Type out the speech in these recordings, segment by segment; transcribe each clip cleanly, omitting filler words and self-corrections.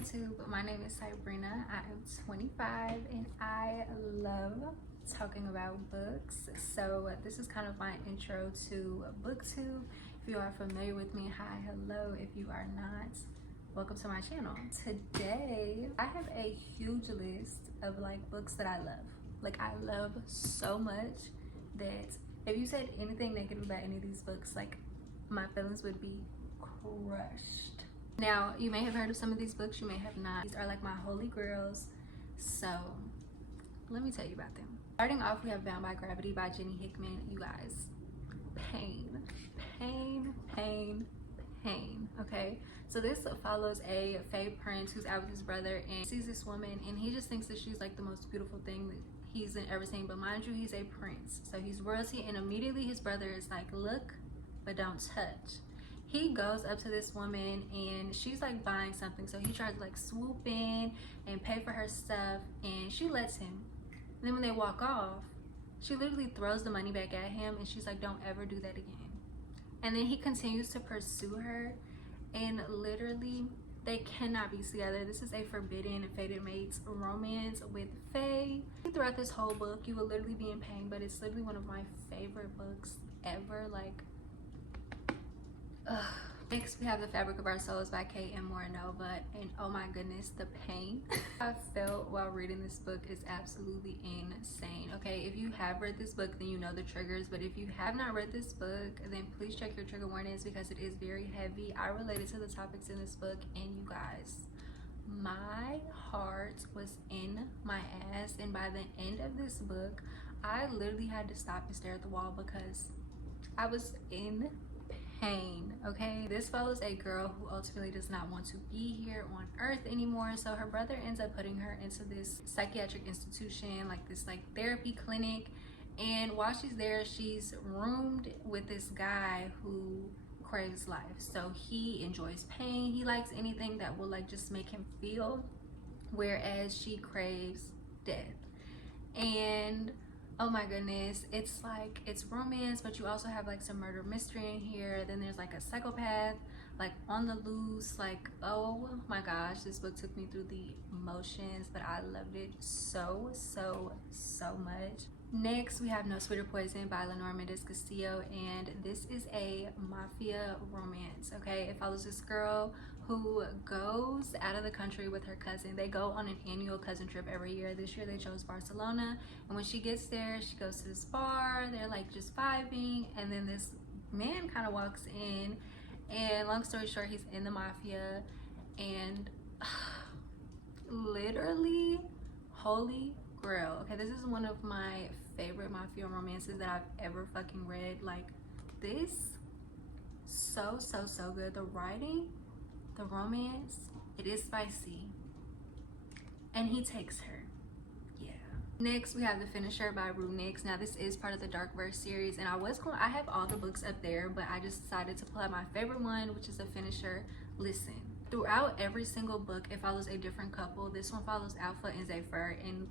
YouTube. My name is Sabrina. I am 25 and I love talking about books. So this is kind of my intro to BookTube. If you are familiar with me, hi, hello. If you are not, welcome to my channel. Today I have a huge list of books that I love. I love so much that if you said anything negative about any of these books, my feelings would be crushed. Now, you may have heard of some of these books, you may have not. These are my holy grails, so let me tell you about them. Starting off, we have Bound by Gravity by Jenny Hickman. You guys, pain, pain, pain, pain, okay? So this follows a Fae prince who's out with his brother and sees this woman and he just thinks that she's the most beautiful thing that he's ever seen. But mind you, he's a prince, so he's royalty, and immediately his brother is like, look, but don't touch. He goes up to this woman and she's buying something, so he tries to swoop in and pay for her stuff, and she lets him. And then when they walk off, she literally throws the money back at him and she's like, don't ever do that again. And then he continues to pursue her, and literally they cannot be together. This is a forbidden fated mates romance with Fae. Throughout this whole book you will literally be in pain, but it's literally one of my favorite books ever. Next, we have The Fabric of Our Souls by K.M. Moranova, and oh my goodness, the pain I felt while reading this book is absolutely insane. Okay, if you have read this book, then you know the triggers, but if you have not read this book, then please check your trigger warnings because it is very heavy. I related to the topics in this book, and you guys, my heart was in my ass, and by the end of this book, I literally had to stop and stare at the wall because I was in pain. Okay, this follows a girl who ultimately does not want to be here on earth anymore, so her brother ends up putting her into this psychiatric institution, this therapy clinic, and while she's there, she's roomed with this guy who craves life. So he enjoys pain, he likes anything that will just make him feel, whereas she craves death. And oh my goodness, it's it's romance, but you also have some murder mystery in here. Then there's a psychopath on the loose. Oh my gosh, this book took me through the motions, but I loved it so much. Next, we have No Sweeter Poison by Lenore Mendez Castillo, and this is a mafia romance. Okay, it follows this girl who goes out of the country with her cousin. They go on an annual cousin trip every year. This year they chose Barcelona, and when she gets there, she goes to this bar. They're just vibing, and then this man kind of walks in, and long story short, he's in the mafia, and literally holy grail. Okay, this is one of my favorite mafia romances that I've ever fucking read. This, so good. The writing, the romance, it is spicy, and he takes her. Yeah. Next, we have The Finisher by Rue Nix. Now this is part of the Dark Verse series, and I have all the books up there, but I just decided to pull out my favorite one, which is The Finisher. Listen, throughout every single book it follows a different couple. This one follows Alpha and Zephyr, and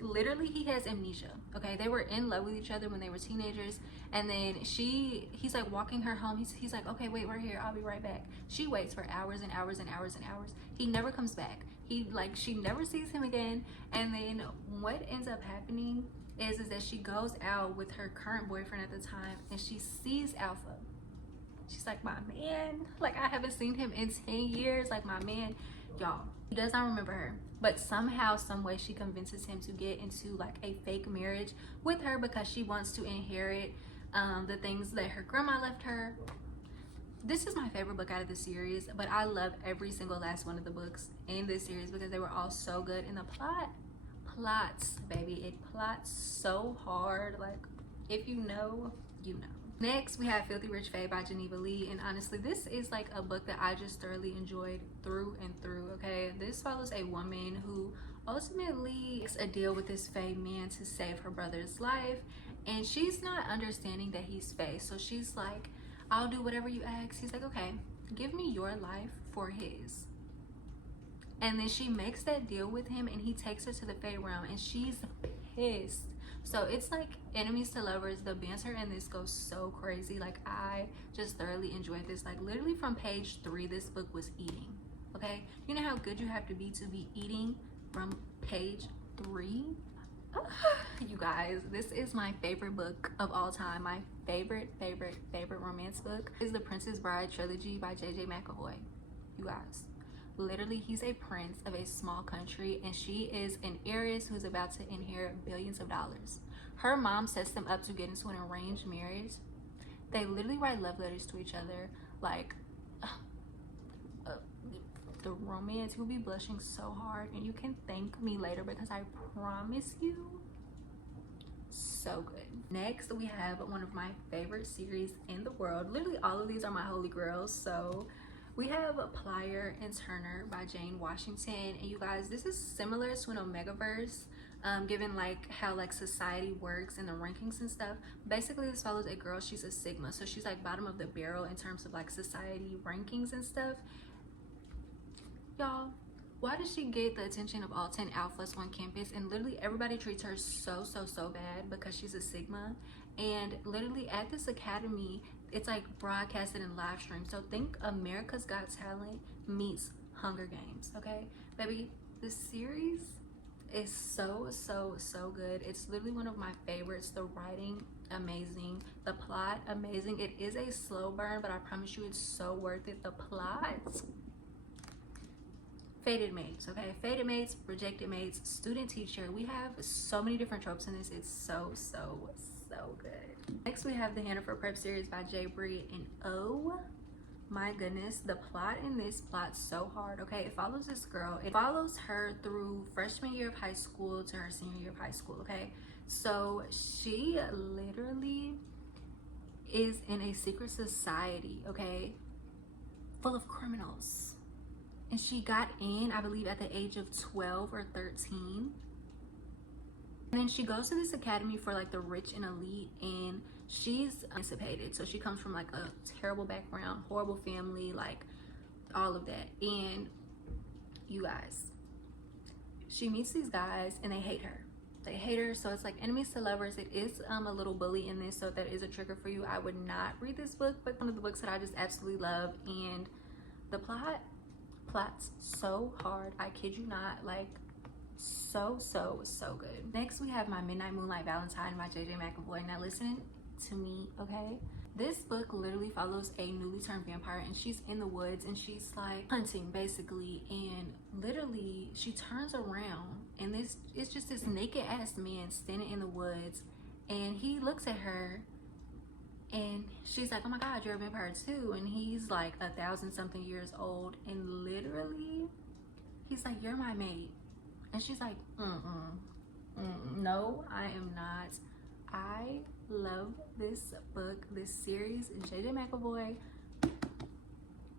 literally he has amnesia. Okay, they were in love with each other when they were teenagers, and then he's walking her home. He's like, okay, wait right here, I'll be right back. She waits for hours and hours and hours and hours. He never comes back. She never sees him again. And then what ends up happening is that she goes out with her current boyfriend at the time, and she sees Alpha. She's like, my man, I haven't seen him in 10 years. My man, y'all, he does not remember her, but somehow, some way, she convinces him to get into a fake marriage with her because she wants to inherit the things that her grandma left her. This is my favorite book out of the series, but I love every single last one of the books in this series because they were all so good. And the plots, baby, it plots so hard. If you know, you know. Next, we have Filthy Rich Fae by Geneva Lee, and honestly, this is a book that I just thoroughly enjoyed through and through. Okay, this follows a woman who ultimately makes a deal with this Fae man to save her brother's life, and she's not understanding that he's Fae, so she's like, I'll do whatever you ask. He's like, okay, give me your life for his. And then she makes that deal with him, and he takes her to the Fae realm, and she's pissed. So it's enemies to lovers. The banter in this goes so crazy. I just thoroughly enjoyed this. Literally from page 3, this book was eating. okay? You know how good you have to be eating from page 3? You guys, this is my favorite book of all time. My favorite romance book is The Princess Bride trilogy by J.J. McAvoy. You guys, literally, he's a prince of a small country, and she is an heiress who's about to inherit billions of dollars. Her mom sets them up to get into an arranged marriage. They literally write love letters to each other. Like, the romance, you'll be blushing so hard, and you can thank me later because I promise you, so good. Next, we have one of my favorite series in the world. Literally, all of these are my holy grails. So we have Plier and Turner by Jane Washington, and you guys, this is similar to an Omegaverse, given like how like society works and the rankings and stuff. Basically, this follows a girl. She's a Sigma, so she's like bottom of the barrel in terms of like society rankings and stuff. Y'all, why does she get the attention of all 10 alphas on campus, and literally everybody treats her so bad because she's a Sigma? And literally at this academy, it's like broadcasted in live stream. So think America's Got Talent meets Hunger Games, okay? Baby, this series is so good. It's literally one of my favorites. The writing, amazing. The plot, amazing. It is a slow burn, but I promise you it's so worth it. The plot, fated mates, okay? Fated mates, rejected mates, student teacher. We have so many different tropes in this. It's so good. Next, we have the Hannaford Prep series by J. Bree, and oh my goodness, the plot in this plot's so hard, okay? It follows this girl. It follows her through freshman year of high school to her senior year of high school, okay? So she literally is in a secret society, okay, full of criminals. And she got in, I believe, at the age of 12 or 13. And then she goes to this academy for like the rich and elite, and she's emancipated. So she comes from like a terrible background, horrible family, like all of that. And you guys, she meets these guys and they hate her. They hate her. So it's like enemies to lovers. It is a little bully in this, so if that is a trigger for you, I would not read this book. But one of the books that I just absolutely love, and the plot's so hard, I kid you not, like so good. Next, we have My Midnight Moonlight Valentine by JJ McAvoy. Now listen to me, okay? This book literally follows a newly turned vampire, and she's in the woods and she's like hunting basically, and literally she turns around and it's just this naked ass man standing in the woods, and he looks at her and she's like, oh my god, you're a vampire too. And he's like 1,000-something years old, and literally he's like, you're my mate. And she's like, no, I am not. I love this book, this series. JJ McAvoy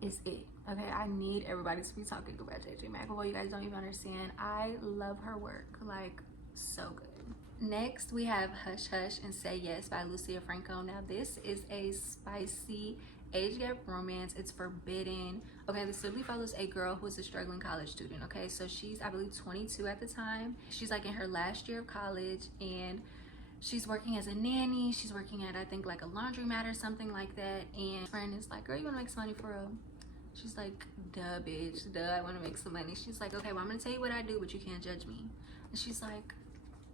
is it, okay? I need everybody to be talking about JJ McAvoy. You guys don't even understand. I love her work, like so good. Next, we have Hush Hush and Say Yes by Lucia Franco. Now this is a spicy age gap romance. It's forbidden, okay? This literally follows a girl who is a struggling college student, okay? So she's, I believe, 22 at the time. She's like in her last year of college, and she's working as a nanny. She's working at, I think, like a laundromat or something like that. And her friend is like, girl, you wanna make some money for real? She's like, duh, bitch, duh, I wanna make some money. She's like, okay, well, I'm gonna tell you what I do, but you can't judge me. And she's like,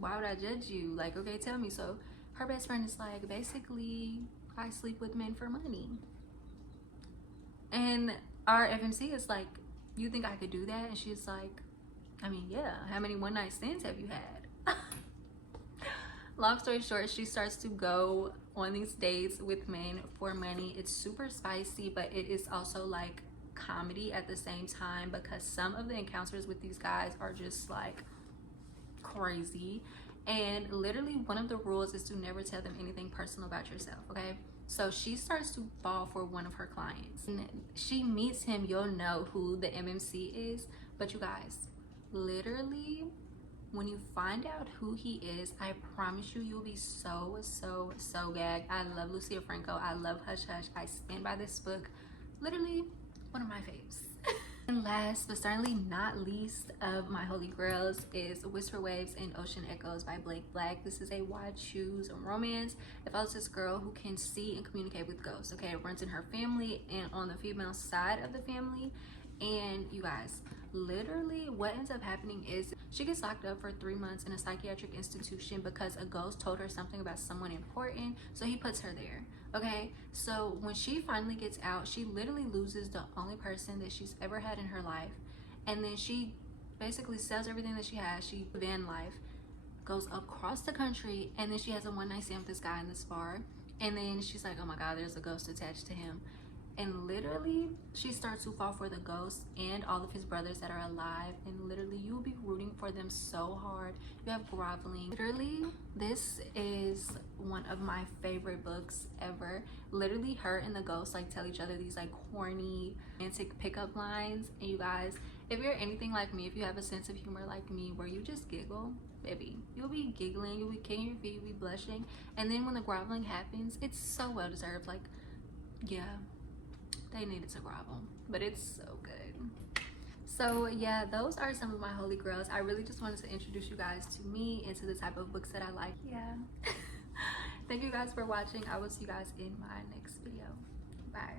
why would I judge you? Like, okay, tell me. So her best friend is like, basically, I sleep with men for money. And our FMC is like, you think I could do that? And she's like, I mean, yeah. How many one night stands have you had? Long story short, she starts to go on these dates with men for money. It's super spicy, but it is also like comedy at the same time, because some of the encounters with these guys are just like crazy. And literally one of the rules is to never tell them anything personal about yourself, okay? So she starts to fall for one of her clients, and she meets him. You'll know who the MMC is, but you guys, literally when you find out who he is, I promise you, you'll be so gagged. I love Lucia Franco. I love Hush Hush. I stand by this book. Literally one of my faves. And last but certainly not least of my holy grails is Whisper Waves and Ocean Echoes by Blake Black. This is a why choose romance. It follows this girl who can see and communicate with ghosts, okay? It runs in her family and on the female side of the family. And you guys, literally what ends up happening is she gets locked up for 3 months in a psychiatric institution because a ghost told her something about someone important, so he puts her there. Okay, so when she finally gets out, she literally loses the only person that she's ever had in her life, and then she basically sells everything that she has. She van life, goes across the country, and then she has a one-night stand with this guy in this bar, and then she's like, oh my god, there's a ghost attached to him. And literally she starts to fall for the ghost and all of his brothers that are alive, and literally you will be rooting for them so hard. You have groveling. Literally, this is one of my favorite books ever. Literally, her and the ghost like tell each other these like corny romantic pickup lines, and you guys, if you're anything like me, if you have a sense of humor like me where you just giggle, baby, you'll be giggling, you'll be kicking your feet, you'll be blushing, and then when the groveling happens, it's so well deserved. Like, yeah, they needed to grovel, but it's so good. So yeah, those are some of my holy grails. I really just wanted to introduce you guys to me and to the type of books that I like. Yeah. Thank you guys for watching. I will see you guys in my next video. Bye.